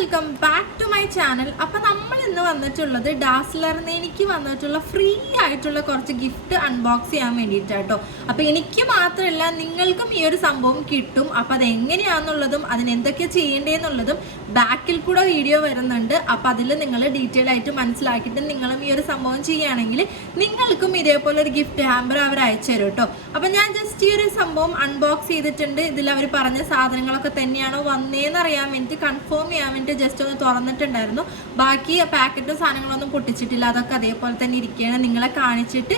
Welcome back to my channel അപ്പൊ നമ്മൾ ഇന്ന് വന്നിട്ടുള്ളത് ഡാസ്ലറിന് എനിക്ക് വന്നിട്ടുള്ള ഫ്രീ ആയിട്ടുള്ള കുറച്ച് ഗിഫ്റ്റ് അൺബോക്സ് ചെയ്യാൻ വേണ്ടിയിട്ടാട്ടോ. അപ്പൊ എനിക്ക് മാത്രമല്ല നിങ്ങൾക്കും ഈ ഒരു സംഭവം കിട്ടും. അപ്പൊ അത് എങ്ങനെയാന്നുള്ളതും അതിനെന്തൊക്കെ ചെയ്യേണ്ടതെന്നുള്ളതും ബാക്കിൽ കൂടെ വീഡിയോ വരുന്നുണ്ട്. അപ്പൊ അതിൽ നിങ്ങൾ ഡീറ്റെയിൽ ആയിട്ട് മനസ്സിലാക്കിയിട്ട് നിങ്ങളും ഈ ഒരു സംഭവം ചെയ്യുകയാണെങ്കിൽ നിങ്ങൾക്കും ഇതേപോലെ ഒരു ഗിഫ്റ്റ് ഹാമ്പർ അവർ അയച്ചു തരും കേട്ടോ അപ്പൊ ഞാൻ ജസ്റ്റ് ഈ ഒരു സംഭവം അൺബോക്സ് ചെയ്തിട്ടുണ്ട്. ഇതിൽ അവർ പറഞ്ഞ സാധനങ്ങളൊക്കെ തന്നെയാണോ വന്നേന്ന് അറിയാൻ വേണ്ടി കൺഫേം ചെയ്യാൻ വേണ്ടി ജസ്റ്റ് ഒന്ന് തുറന്നിട്ടുണ്ടായിരുന്നു. ബാക്കി പാക്കറ്റും സാധനങ്ങളൊന്നും പൊട്ടിച്ചിട്ടില്ല. അതൊക്കെ അതേപോലെ തന്നെ ഇരിക്കുകയാണ്. നിങ്ങളെ കാണിച്ചിട്ട്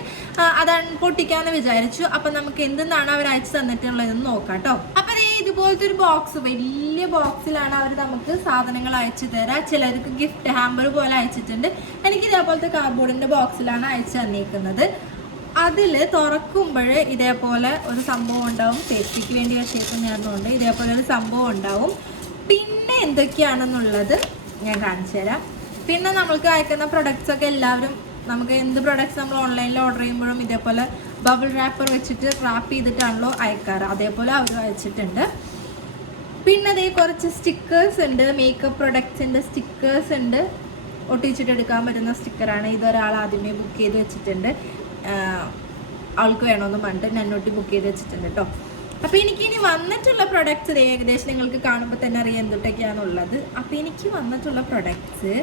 അതാണ് പൊട്ടിക്കാന്ന് വിചാരിച്ചു. അപ്പൊ നമുക്ക് എന്തെന്നാണ് അവർ അയച്ചു തന്നിട്ടുള്ളതെന്ന് നോക്കാം കേട്ടോ അപ്പൊ ഇതുപോലത്തെ ഒരു ബോക്സ് വലിയ ബോക്സിലാണ് അവർ നമുക്ക് സാധനങ്ങൾ അയച്ചു തരാ. ചിലർക്ക് ഗിഫ്റ്റ് ഹാമ്പർ പോലെ അയച്ചിട്ടുണ്ട്. എനിക്ക് ഇതേപോലത്തെ കാർഡ്ബോർഡിന്റെ ബോക്സിലാണ് അയച്ചു തന്നിരിക്കുന്നത്. അതിൽ തുറക്കുമ്പോൾ ഇതേപോലെ ഒരു സംഭവം ഉണ്ടാവും. സേഫ്റ്റിക്ക് വേണ്ടി വെച്ചേക്കുന്നതുകൊണ്ട് ഇതേപോലെ ഒരു സംഭവം ഉണ്ടാവും. പിന്നെ എന്തൊക്കെയാണെന്നുള്ളത് ഞാൻ കാണിച്ചു തരാം. പിന്നെ നമ്മൾക്ക് അയക്കുന്ന പ്രൊഡക്ട്സ് ഒക്കെ എല്ലാവരും നമുക്ക് എന്ത് പ്രൊഡക്ട്സ് നമ്മൾ ഓൺലൈനിൽ ഓർഡർ ചെയ്യുമ്പോഴും ഇതേപോലെ ബബിൾ റാപ്പർ വെച്ചിട്ട് റാപ്പ് ചെയ്തിട്ടാണല്ലോ അയക്കാറ്. അതേപോലെ അവർ അയച്ചിട്ടുണ്ട്. പിന്നെ അതേ കുറച്ച് സ്റ്റിക്കേഴ്സ് ഉണ്ട്. മേക്കപ്പ് പ്രൊഡക്ട്സിന്റെ സ്റ്റിക്കേഴ്സ് ഉണ്ട്. ഒട്ടിച്ചിട്ട് എടുക്കാൻ പറ്റുന്ന സ്റ്റിക്കറാണ് ഇതൊരാൾ ആദ്യമേ ബുക്ക് ചെയ്ത് വെച്ചിട്ടുണ്ട്. അവൾക്ക് വേണമെന്ന് പറഞ്ഞിട്ട് നന്നോട്ടി ബുക്ക് ചെയ്ത് വെച്ചിട്ടുണ്ട് കേട്ടോ അപ്പോൾ എനിക്ക് ഇനി വന്നിട്ടുള്ള പ്രൊഡക്ട്സ് ഏകദേശം നിങ്ങൾക്ക് കാണുമ്പോൾ തന്നെ അറിയാം എന്തൊട്ടൊക്കെയാണുള്ളത് അപ്പോൾ എനിക്ക് വന്നിട്ടുള്ള പ്രൊഡക്ട്സ്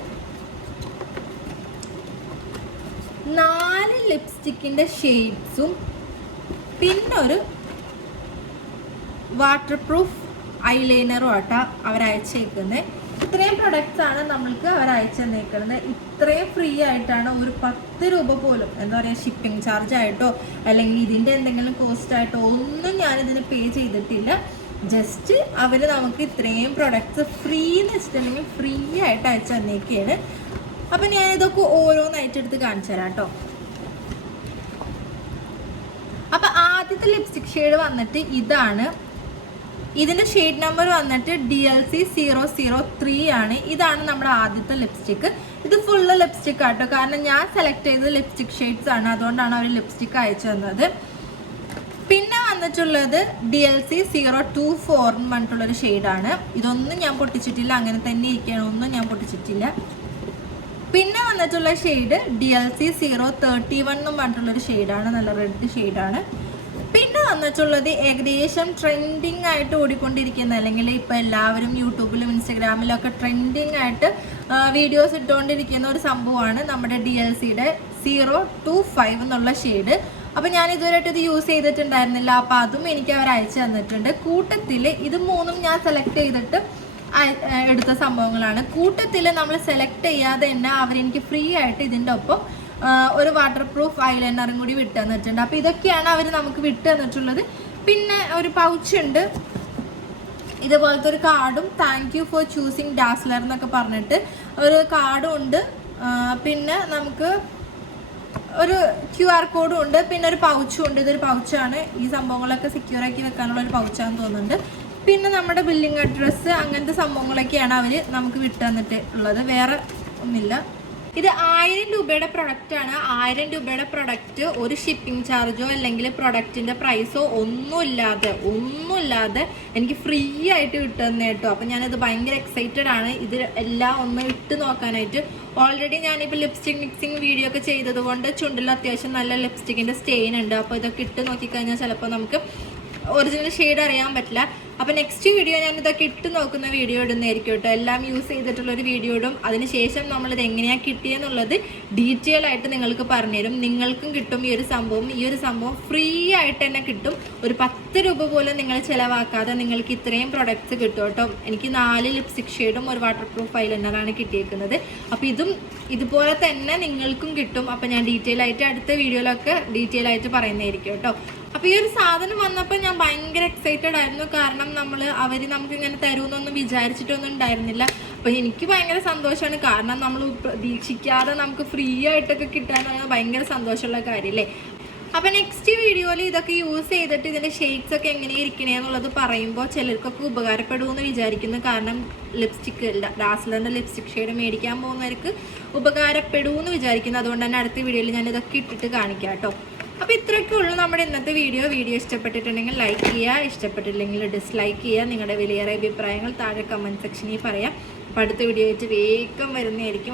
നാല് ലിപ്സ്റ്റിക്കിന്റെ ഷെയ്ഡ്സും ഒരു വാട്ടർ പ്രൂഫ് ഐലൈനറും ആട്ടാ അവരയച്ചേക്കുന്നത് ഇത്രയും പ്രൊഡക്ട്സ് ആണ് നമ്മൾക്ക് അവർ അയച്ചു തന്നേക്കുന്നത് ഇത്രയും ഫ്രീ ആയിട്ടാണ് ഒരു പത്ത് രൂപ പോലും എന്താ പറയുക ഷിപ്പിംഗ് ചാർജ് ആയിട്ടോ അല്ലെങ്കിൽ ഇതിന്റെ എന്തെങ്കിലും കോസ്റ്റ് ആയിട്ടോ ഒന്നും ഞാനിതിന് പേ ചെയ്തിട്ടില്ല. ജസ്റ്റ് അവർ നമുക്ക് ഇത്രയും പ്രൊഡക്ട്സ് ഫ്രീ എന്ന് വെച്ചിട്ടുണ്ടെങ്കിൽ ഫ്രീ ആയിട്ട് അയച്ചു തന്നേക്കാണ്. അപ്പം ഞാൻ ഇതൊക്കെ ഓരോന്നായിട്ട് എടുത്ത് കാണിച്ചു തരാം കേട്ടോ അപ്പം ആദ്യത്തെ ലിപ്സ്റ്റിക് ഷെയ്ഡ് വന്നിട്ട് ഇതാണ് ഇതിന്റെ ഷെയ്ഡ് നമ്പർ വന്നിട്ട് D L C zero zero three ആണ്. ഇതാണ് നമ്മുടെ ആദ്യത്തെ ലിപ്സ്റ്റിക്ക് ഇത് ഫുള്ള് ലിപ്സ്റ്റിക് ആട്ടോ. കാരണം ഞാൻ സെലക്ട് ചെയ്തത് ലിപ്സ്റ്റിക് ഷെയ്ഡ്സ് ആണ്. അതുകൊണ്ടാണ് അവർ ലിപ്സ്റ്റിക് അയച്ചു തന്നത്. പിന്നെ വന്നിട്ടുള്ളത് D L C zero two four എന്ന് പറഞ്ഞിട്ടുള്ളൊരു ഷെയ്ഡാണ് ഇതൊന്നും ഞാൻ പൊട്ടിച്ചിട്ടില്ല. അങ്ങനെ തന്നെ ഇരിക്കുകയാണ് ഒന്നും ഞാൻ പൊട്ടിച്ചിട്ടില്ല. പിന്നെ വന്നിട്ടുള്ള shade D L C zero thirty one എന്നും പറഞ്ഞിട്ടുള്ളൊരു ഷെയ്ഡാണ് നല്ല റെഡ് ഷെയ്ഡാണ് വന്നിട്ടുള്ളത് ഏകദേശം ട്രെൻഡിങ് ആയിട്ട് ഓടിക്കൊണ്ടിരിക്കുന്ന അല്ലെങ്കിൽ ഇപ്പോൾ എല്ലാവരും യൂട്യൂബിലും ഇൻസ്റ്റഗ്രാമിലും ഒക്കെ ട്രെൻഡിങ് ആയിട്ട് വീഡിയോസ് ഇട്ടുകൊണ്ടിരിക്കുന്ന ഒരു സംഭവമാണ് നമ്മുടെ ഡി എൽ സിയുടെ സീറോ ടു ഫൈവ് എന്നുള്ള ഷെയ്ഡ് അപ്പോൾ ഞാൻ ഇതുവരെയായിട്ട് ഇത് യൂസ് ചെയ്തിട്ടുണ്ടായിരുന്നില്ല. അപ്പോൾ അതും എനിക്ക് അവർ അയച്ചു തന്നിട്ടുണ്ട്. കൂട്ടത്തിൽ ഇത് മൂന്നും ഞാൻ സെലക്ട് ചെയ്തിട്ട് എടുത്ത സംഭവങ്ങളാണ്. കൂട്ടത്തിൽ നമ്മൾ സെലക്ട് ചെയ്യാതെ തന്നെ അവരെനിക്ക് ഫ്രീ ആയിട്ട് ഇതിന്റെ ഒപ്പം ഒരു വാട്ടർ പ്രൂഫ് ഐലൈനറും കൂടി വിട്ട് തന്നിട്ടുണ്ട് അപ്പോൾ ഇതൊക്കെയാണ് അവർ നമുക്ക് വിട്ടു തന്നിട്ടുള്ളത് പിന്നെ ഒരു പൗച്ച് ഉണ്ട്. ഇതുപോലത്തെ ഒരു കാർഡും thank you for choosing Dazzler എന്നൊക്കെ പറഞ്ഞിട്ട് ഒരു കാർഡും ഉണ്ട്. പിന്നെ നമുക്ക് ഒരു ക്യു ആർ കോഡും ഉണ്ട്. പിന്നെ ഒരു പൗച്ചും ഉണ്ട്. ഇതൊരു പൗച്ചാണ് ഈ സംഭവങ്ങളൊക്കെ സെക്യൂർ ആക്കി വെക്കാനുള്ള ഒരു പൗച്ചാന്ന് തോന്നുന്നുണ്ട്. പിന്നെ നമ്മുടെ ബില്ലിംഗ് അഡ്രസ്സ് അങ്ങനത്തെ സംഭവങ്ങളൊക്കെയാണ് അവർ നമുക്ക് വിട്ടു തന്നിട്ട് ഉള്ളത്. വേറെ ഒന്നുമില്ല. ഇത് ആയിരം രൂപയുടെ പ്രൊഡക്റ്റ് ആണ്. ആയിരം രൂപയുടെ പ്രൊഡക്റ്റ് ഒരു ഷിപ്പിംഗ് ചാർജോ അല്ലെങ്കിൽ പ്രൊഡക്റ്റിന്റെ പ്രൈസോ ഒന്നുമില്ലാതെ ഒന്നുമില്ലാതെ എനിക്ക് ഫ്രീ ആയിട്ട് കിട്ടുന്ന കേട്ടോ അപ്പം ഞാനത് ഭയങ്കര എക്സൈറ്റഡ് ആണ്. ഇത് എല്ലാം ഒന്ന് ഇട്ട് നോക്കാനായിട്ട്. ഓൾറെഡി ഞാനിപ്പോൾ ലിപ്സ്റ്റിക് മിക്സിംഗ് വീഡിയോ ഒക്കെ ചെയ്തത് കൊണ്ട് ചുണ്ടിൽ അത്യാവശ്യം നല്ല ലിപ്സ്റ്റിക്കിന്റെ സ്റ്റെയിൻ ഉണ്ട്. അപ്പോൾ ഇതൊക്കെ ഇട്ട് നോക്കിക്കഴിഞ്ഞാൽ ചിലപ്പോൾ നമുക്ക് ഒറിജിനൽ ഷെയ്ഡ് അറിയാൻ പറ്റില്ല. അപ്പോൾ നെക്സ്റ്റ് വീഡിയോ ഞാൻ ഇതൊക്കെ ഇട്ട് നോക്കുന്ന വീഡിയോ ഇടുന്നതായിരിക്കും കേട്ടോ. എല്ലാം യൂസ് ചെയ്തിട്ടുള്ള ഒരു വീഡിയോ ഇടും. അതിനുശേഷം നമ്മളിത് എങ്ങനെയാണ് കിട്ടിയെന്നുള്ളത് ഡീറ്റെയിൽ ആയിട്ട് നിങ്ങൾക്ക് പറഞ്ഞുതരും. നിങ്ങൾക്കും കിട്ടും ഈ ഒരു സംഭവം. ഈ ഒരു സംഭവം ഫ്രീ ആയിട്ട് തന്നെ കിട്ടും. ഒരു പത്ത് രൂപ പോലും നിങ്ങൾ ചിലവാക്കാതെ നിങ്ങൾക്ക് ഇത്രയും പ്രൊഡക്ട്സ് കിട്ടും കേട്ടോ. എനിക്ക് നാല് ലിപ്സ്റ്റിക് ഷെയ്ഡും ഒരു വാട്ടർ പ്രൂഫ് ഐലൈനറാണ് കിട്ടിയേക്കുന്നത്. അപ്പോൾ ഇതും ഇതുപോലെ തന്നെ നിങ്ങൾക്കും കിട്ടും. അപ്പോൾ ഞാൻ ഡീറ്റെയിൽ ആയിട്ട് അടുത്ത വീഡിയോയിലൊക്കെ ഡീറ്റെയിൽ ആയിട്ട് പറയുന്നതായിരിക്കും കേട്ടോ. അപ്പോൾ ഈ ഒരു സാധനം വന്നപ്പോൾ എക്സൈറ്റഡ് ആയിരുന്നു. കാരണം നമ്മൾ അവർ നമുക്ക് ഇങ്ങനെ തരുമെന്നൊന്നും വിചാരിച്ചിട്ടൊന്നും ഉണ്ടായിരുന്നില്ല. അപ്പോൾ എനിക്ക് ഭയങ്കര സന്തോഷമാണ് കാരണം നമ്മൾ പ്രതീക്ഷിക്കാതെ നമുക്ക് ഫ്രീ ആയിട്ടൊക്കെ കിട്ടാന്ന് ഭയങ്കര സന്തോഷമുള്ള കാര്യമല്ലേ അപ്പോൾ നെക്സ്റ്റ് വീഡിയോയിൽ ഇതൊക്കെ യൂസ് ചെയ്തിട്ട് ഇതിന്റെ ഷെയ്ഡ്സ് ഒക്കെ എങ്ങനെ ഇരിക്കണേ എന്നുള്ളത് പറയുമ്പോൾ ചിലർക്കൊക്കെ ഉപകാരപ്പെടുമെന്ന് വിചാരിക്കുന്നു. കാരണം ലിപ്സ്റ്റിക്ക് ഡാസ്ലറിന്റെ ലിപ്സ്റ്റിക് ഷെയ്ഡ് മേടിക്കാൻ പോകുന്നവർക്ക് ഉപകാരപ്പെടുമെന്ന് വിചാരിക്കുന്നു. അതുകൊണ്ട് തന്നെ അടുത്ത വീഡിയോയിൽ ഞാൻ ഇതൊക്കെ ഇട്ടിട്ട് കാണിക്കാം കേട്ടോ. അപ്പോൾ ഇത്രയൊക്കെ നമ്മുടെ ഇന്നത്തെ വീഡിയോ. വീഡിയോ ഇഷ്ടപ്പെട്ടിട്ടുണ്ടെങ്കിൽ ലൈക്ക് ചെയ്യുക. ഇഷ്ടപ്പെട്ടില്ലെങ്കിൽ ഡിസ്ലൈക്ക് ചെയ്യുക. നിങ്ങളുടെ വിലയേറെ അഭിപ്രായങ്ങൾ താഴെ കമന്റ് സെക്ഷനിൽ പറയാം. അപ്പോൾ അടുത്ത വീഡിയോ ആയിട്ട് വേഗം വരുന്നതായിരിക്കും.